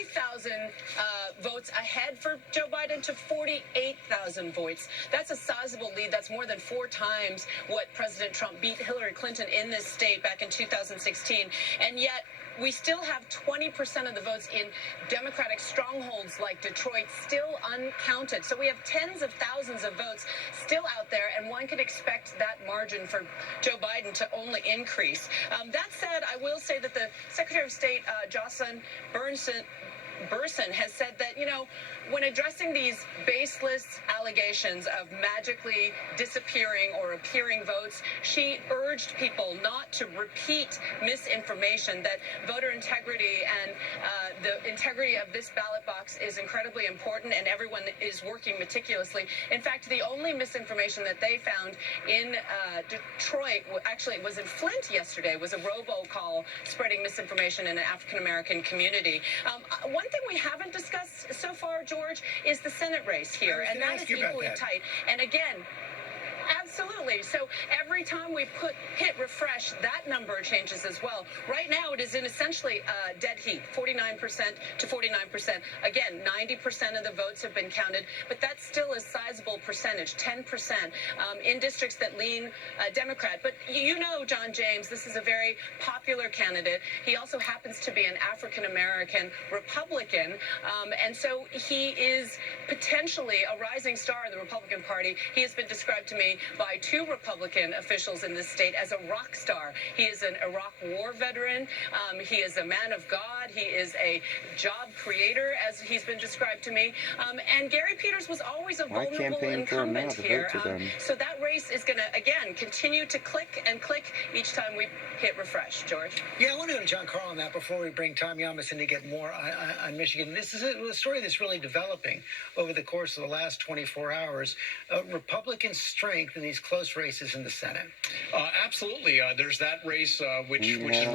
3,000 votes ahead for Joe Biden to 48,000 votes. That's a sizable lead. That's more than 4 times what President Trump beat Hillary Clinton in this state back in 2016. And yet, we still have 20% of the votes in Democratic strongholds like Detroit still uncounted. So we have tens of thousands of votes still out there, and one can expect that margin for Joe Biden to only increase. That said, I will say that the Secretary of State, Jocelyn Burson, has said that, when addressing these baseless allegations of magically disappearing or appearing votes, she urged people not to repeat misinformation, that voter integrity and the integrity of this ballot box is incredibly important, and everyone is working meticulously. In fact, the only misinformation that they found in Detroit, actually it was in Flynt yesterday, was a robocall spreading misinformation in an African-American community. One thing we haven't discussed so far, George, is the Senate race here, and that is equally tight. And again, absolutely. So every time we hit refresh, that number changes as well. Right now, it is in essentially dead heat, 49% to 49%. Again, 90% of the votes have been counted, but that's still a sizable percentage, 10% in districts that lean Democrat. But John James, this is a very popular candidate. He also happens to be an African-American Republican, and so he is potentially a rising star in the Republican Party. He has been described to me by 2 Republican officials in this state as a rock star. He is an Iraq war veteran. He is a man of God. He is a job creator, as he's been described to me. And Gary Peters was always a vulnerable incumbent here. So that race is going to, again, continue to click and click each time we hit refresh. George? Yeah, I want to go to John Carl on that before we bring Tom Yamas in to get more on Michigan. This is a story that's really developing over the course of the last 24 hours. Republican strength in these close races in the Senate. Absolutely. There's that race, which is really